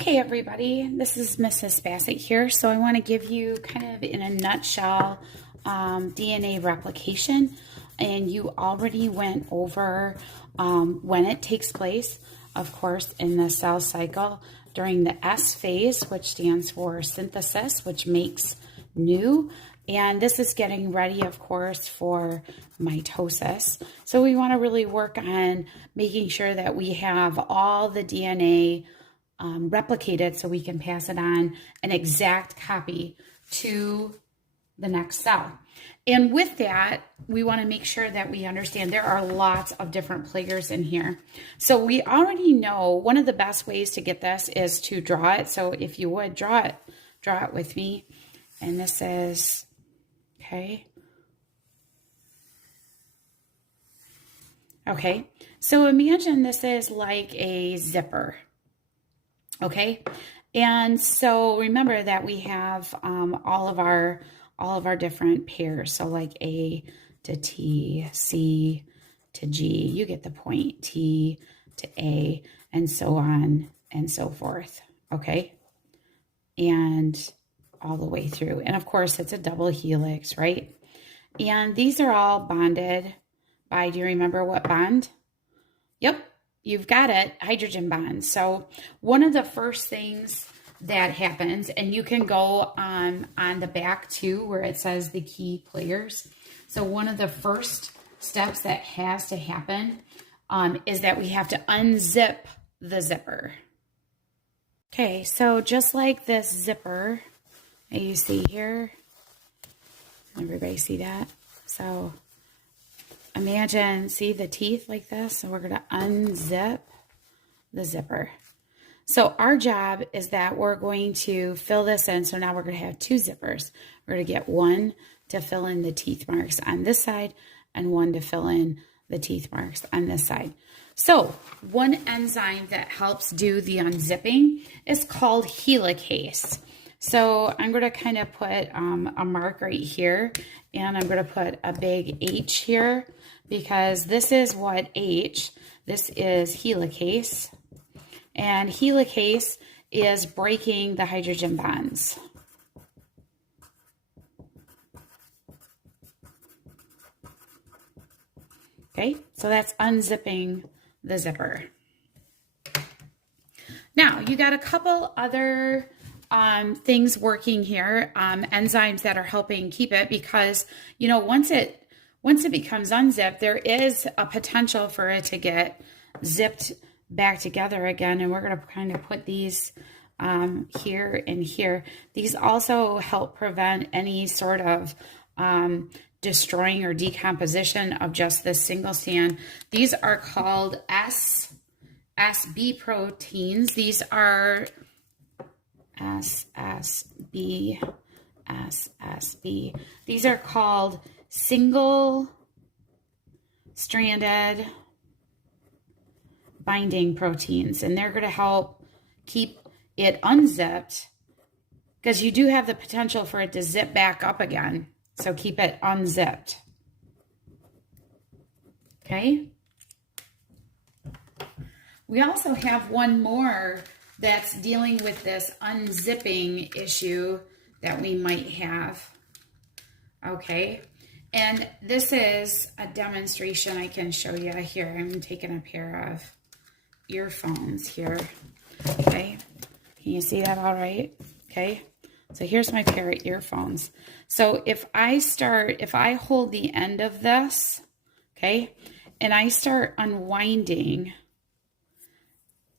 Okay, everybody, this is Mrs. Bassett here. So I want to give you kind of in a nutshell DNA replication. And you already went over when it takes place, of course, in the cell cycle during the S phase, which stands for synthesis, which makes new. And this is getting ready, of course, for mitosis. So we want to really work on making sure that we have all the DNA replicated so we can pass it on an exact copy to the next cell. And with that, we want to make sure that we understand there are lots of different players in here. So we already know one of the best ways to get this is to draw it. So if you would draw it with me. And this is, okay. Okay, so imagine this is like a zipper. Okay, and so remember that we have all of our different pairs. So like A to T, C to G, you get the point, T to A, and so on and so forth. Okay, and all the way through. And of course, it's a double helix, right? And these are all bonded by, do you remember what bond? Yep. You've got it, hydrogen bonds. So one of the first things that happens, and you can go on the back too, where it says the key players. So one of the first steps that has to happen is that we have to unzip the zipper. Okay, so just like this zipper that you see here, everybody see that? So imagine, see the teeth like this? So we're going to unzip the zipper. So our job is that we're going to fill this in. So now we're going to have two zippers. We're going to get one to fill in the teeth marks on this side and one to fill in the teeth marks on this side. So one enzyme that helps do the unzipping is called helicase. So I'm going to kind of put a mark right here, and I'm going to put a big H here because this is what H, this is helicase, and helicase is breaking the hydrogen bonds. Okay, so that's unzipping the zipper. Now, you got a couple other things working here, enzymes that are helping keep it, because, you know, once it becomes unzipped, there is a potential for it to get zipped back together again. And we're going to kind of put these here and here. These also help prevent any sort of destroying or decomposition of just this single strand. These are called SSB proteins. These are SSB. These are called single-stranded binding proteins, and they're going to help keep it unzipped because you do have the potential for it to zip back up again. So keep it unzipped. Okay. We also have one more that's dealing with this unzipping issue that we might have. Okay, and this is a demonstration I can show you here. I'm taking a pair of earphones here. Okay, can you see that all right? Okay, so here's my pair of earphones. So if I hold the end of this, okay, and I start unwinding,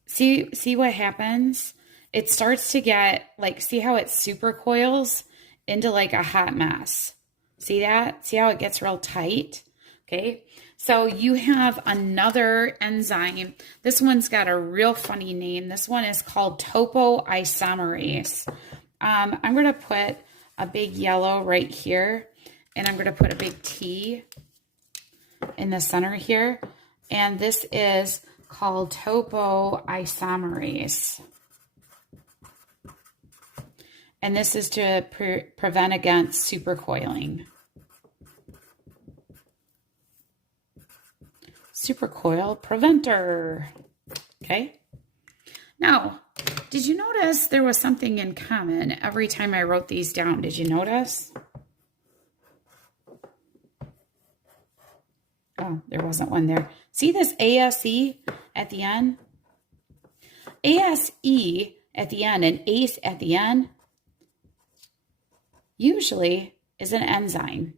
see what happens? It starts to get, like, see how it super coils into like a hot mess? See that? See how it gets real tight? Okay, so you have another enzyme. This one's got a real funny name. This one is called topoisomerase. I'm going to put a big yellow right here, and I'm going to put a big T in the center here, and this is called topoisomerase. And this is to prevent against supercoiling. Supercoil preventer. Okay. Now, Did you notice there was something in common every time I wrote these down? Did you notice? Oh, there wasn't one there. See this ASE at the end? ASE at the end and ACE at the end usually is an enzyme.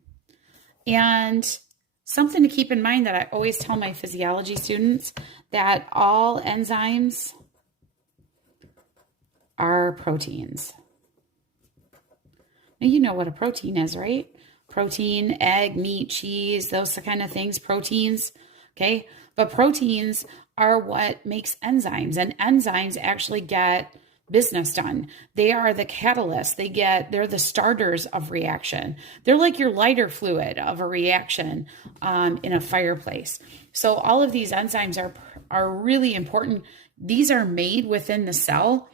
And something to keep in mind that I always tell my physiology students, that all enzymes are proteins. Now, you know what a protein is, right? Protein, egg, meat, cheese, those kind of things, proteins, okay? But proteins are what makes enzymes, and enzymes actually get business done. They are the catalyst. They're the starters of reaction. They're like your lighter fluid of a reaction in a fireplace. So all of these enzymes are really important. These are made within the cell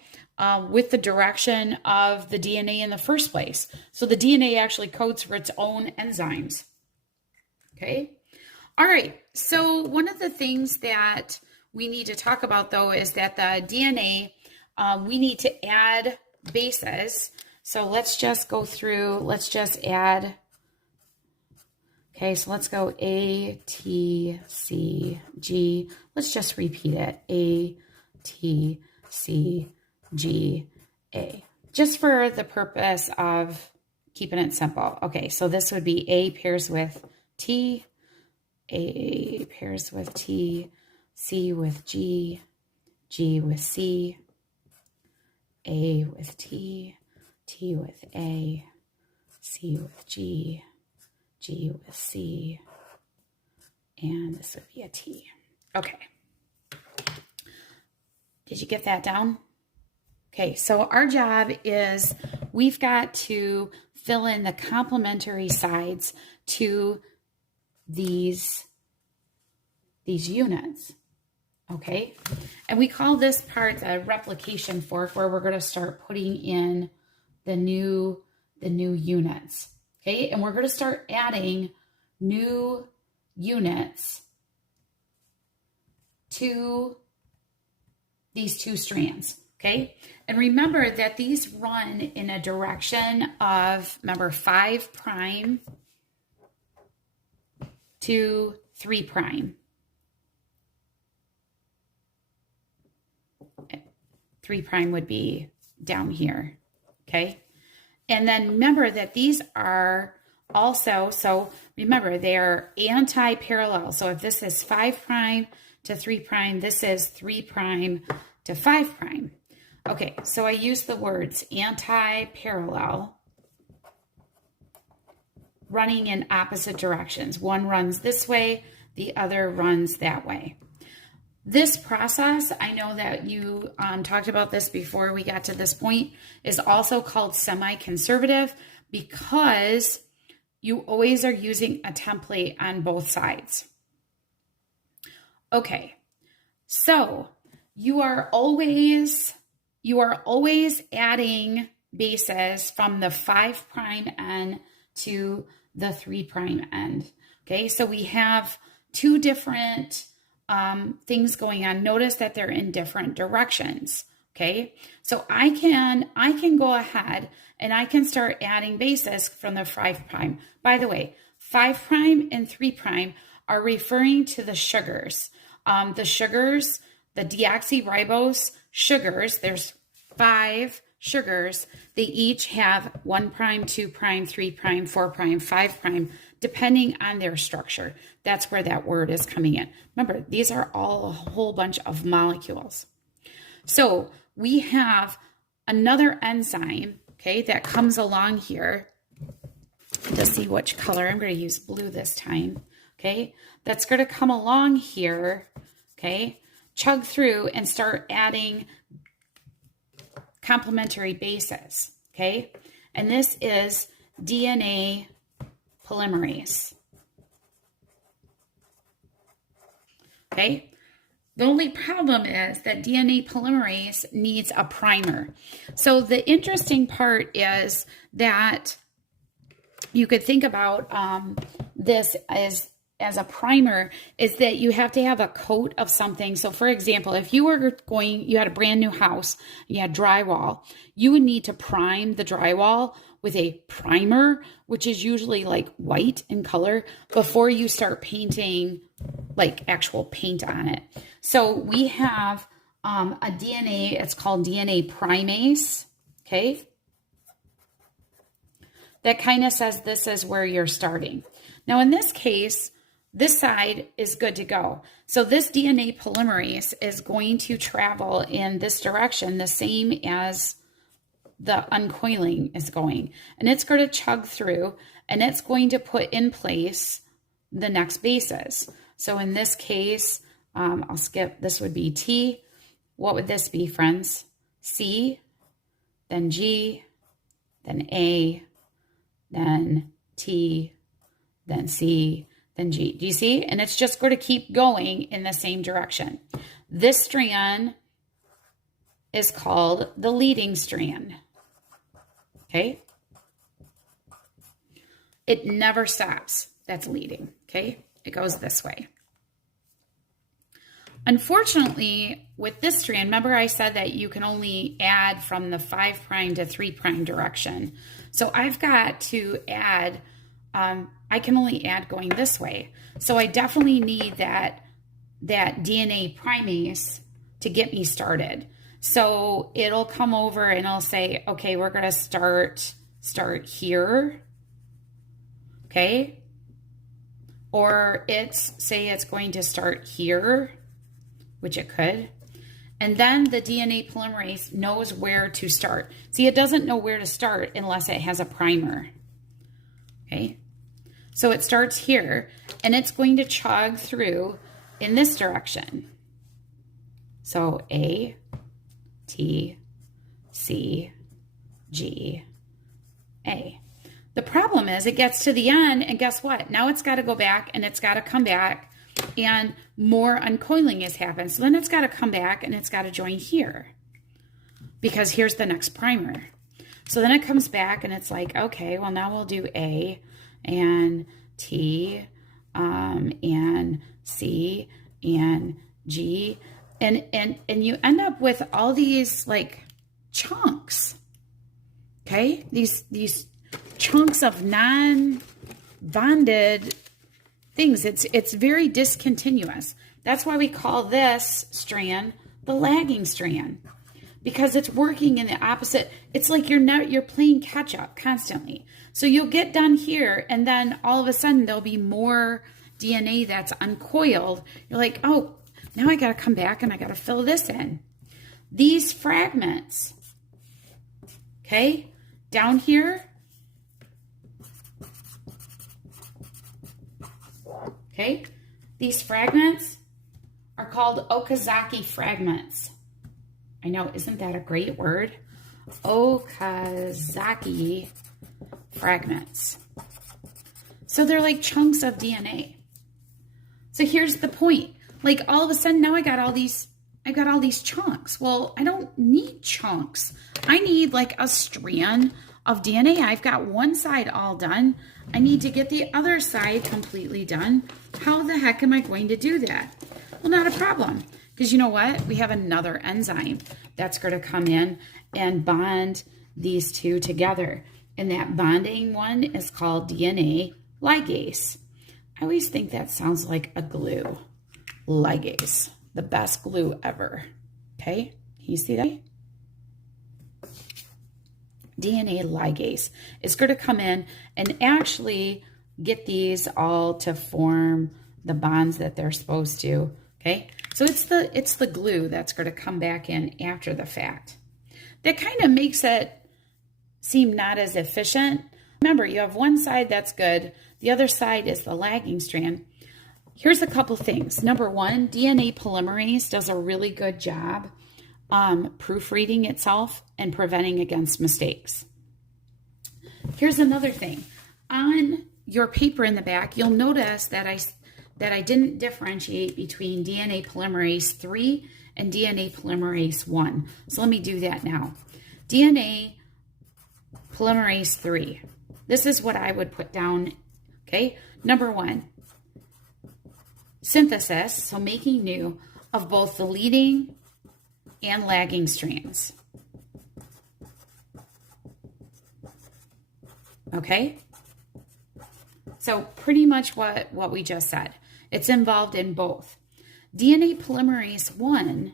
with the direction of the DNA in the first place. So the DNA actually codes for its own enzymes. Okay. All right. So one of the things that we need to talk about, though, is that the DNA, we need to add bases. So let's just go through, let's just add. Okay, so let's go A, T, C, G. Let's just repeat it. A, T, C, G, A. Just for the purpose of keeping it simple. Okay, so this would be A pairs with T, A pairs with T, C with G, G with C, A with T, T with A, C with G, G with C, and this would be a T. Okay. Did you get that down? Okay, so our job is we've got to fill in the complementary sides to these units. Okay, and we call this part the replication fork, where we're going to start putting in the new units. Okay, and we're going to start adding new units to these two strands. Okay, and remember that these run in a direction of, remember, 5' to 3'. 3' would be down here, okay? And then remember that these are also, so remember, they are anti-parallel. So if this is 5' to 3', this is 3' to 5'. Okay, so I use the words anti-parallel, running in opposite directions. One runs this way, the other runs that way. This process, I know that you talked about this before we got to this point, is also called semi-conservative because you always are using a template on both sides. Okay, so you are always adding bases from the 5' end to the 3' end. Okay, so we have two different things going on. Notice that they're in different directions. Okay, so I can go ahead and I can start adding bases from the 5'. By the way, 5' and 3' are referring to the sugars. The sugars, the deoxyribose sugars, there's 5 sugars. They each have 1', 2', 3', 4', 5', depending on their structure. That's where that word is coming in. Remember, these are all a whole bunch of molecules. So we have another enzyme, okay, that comes along here. To see which color, I'm going to use blue this time, okay, that's going to come along here, okay, chug through and start adding complementary bases, okay, and this is DNA polymerase. Okay, the only problem is that DNA polymerase needs a primer. So the interesting part is that you could think about this as as a primer is that you have to have a coat of something. So for example, if you had a brand new house, you had drywall, you would need to prime the drywall with a primer, which is usually like white in color, before you start painting like actual paint on it. So we have a DNA, it's called DNA primase, okay? That kind of says this is where you're starting. Now in this case, this side is good to go. So this DNA polymerase is going to travel in this direction, the same as the uncoiling is going. And it's going to chug through, and it's going to put in place the next bases. So in this case, I'll skip, this would be T. What would this be, friends? C, then G, then A, then T, then C, then G. Do you see? And it's just going to keep going in the same direction. This strand is called the leading strand. Okay? It never stops. That's leading. Okay? It goes this way. Unfortunately, with this strand, remember I said that you can only add from the 5' to 3' direction. So I've got to add, I can only add going this way. So I definitely need that DNA primase to get me started. So it'll come over and it'll say, okay, we're going to start here. Okay. Or say it's going to start here, which it could. And then the DNA polymerase knows where to start. See, it doesn't know where to start unless it has a primer. Okay. So it starts here, and it's going to chug through in this direction. So A, T, C, G, A. The problem is it gets to the end, and guess what? Now it's got to go back, and it's got to come back, and more uncoiling has happened. So then it's got to come back, and it's got to join here, because here's the next primer. So then it comes back, and it's like, okay, well, now we'll do A, and T, and C, and G, and you end up with all these like chunks, okay? These chunks of non-bonded things. It's very discontinuous. That's why we call this strand the lagging strand, because it's working in the opposite. It's like you're playing catch up constantly. So you'll get done here, and then all of a sudden there'll be more DNA that's uncoiled. You're like, oh, now I got to come back and I got to fill this in. These fragments, okay, down here, okay, these fragments are called Okazaki fragments. I know, isn't that a great word? Okazaki fragments. So they're like chunks of DNA. So here's the point. Like all of a sudden now I got all these chunks. Well, I don't need chunks. I need like a strand of DNA. I've got one side all done. I need to get the other side completely done. How the heck am I going to do that? Well, not a problem. Because you know what? We have another enzyme that's going to come in and bond these two together. And that bonding one is called DNA ligase. I always think that sounds like a glue. Ligase. The best glue ever. Okay? Can you see that? DNA ligase is going to come in and actually get these all to form the bonds that they're supposed to. Okay? So it's the glue that's going to come back in after the fact. That kind of makes it seem not as efficient. Remember, you have one side that's good. The other side is the lagging strand. Here's a couple things. Number one, DNA polymerase does a really good job proofreading itself and preventing against mistakes. Here's another thing. On your paper in the back, you'll notice that I didn't differentiate between DNA polymerase 3 and DNA polymerase 1. So let me do that now. DNA polymerase 3. This is what I would put down, okay? Number one, synthesis, so making new, of both the leading and lagging strands. Okay? So pretty much what we just said. It's involved in both. DNA polymerase 1,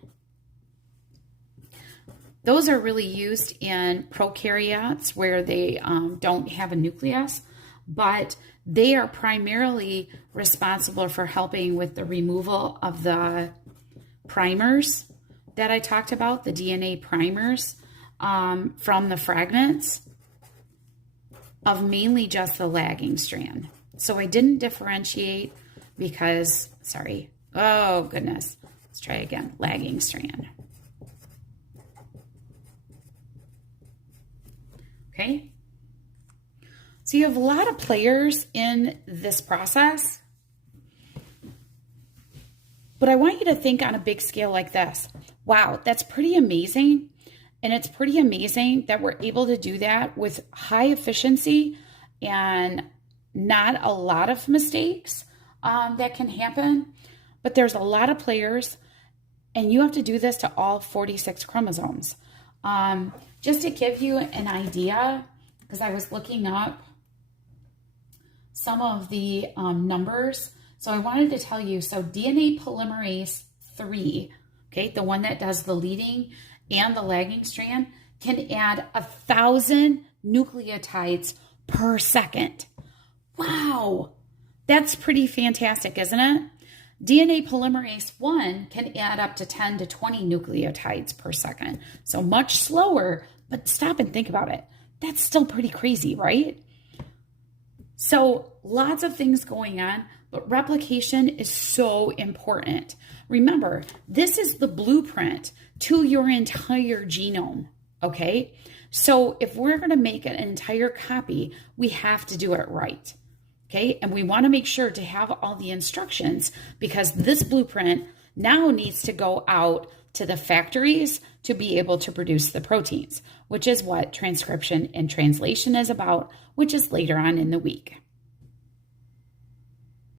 those are really used in prokaryotes where they don't have a nucleus, but they are primarily responsible for helping with the removal of the primers that I talked about, the DNA primers from the fragments of mainly just the lagging strand. So I didn't differentiate because, sorry, oh goodness, let's try again, lagging strand. Okay, so you have a lot of players in this process, but I want you to think on a big scale like this. Wow, that's pretty amazing. And it's pretty amazing that we're able to do that with high efficiency and not a lot of mistakes that can happen. But there's a lot of players, and you have to do this to all 46 chromosomes. Just to give you an idea, because I was looking up some of the numbers. So I wanted to tell you, so DNA polymerase 3, okay, the one that does the leading and the lagging strand, can add 1,000 nucleotides per second. Wow, that's pretty fantastic, isn't it? DNA polymerase 1 can add up to 10 to 20 nucleotides per second. So much slower, but stop and think about it. That's still pretty crazy, right? So lots of things going on, but replication is so important. Remember, this is the blueprint to your entire genome, okay? So if we're going to make an entire copy, we have to do it right, okay? And we want to make sure to have all the instructions, because this blueprint now needs to go out to the factories to be able to produce the proteins, which is what transcription and translation is about, which is later on in the week.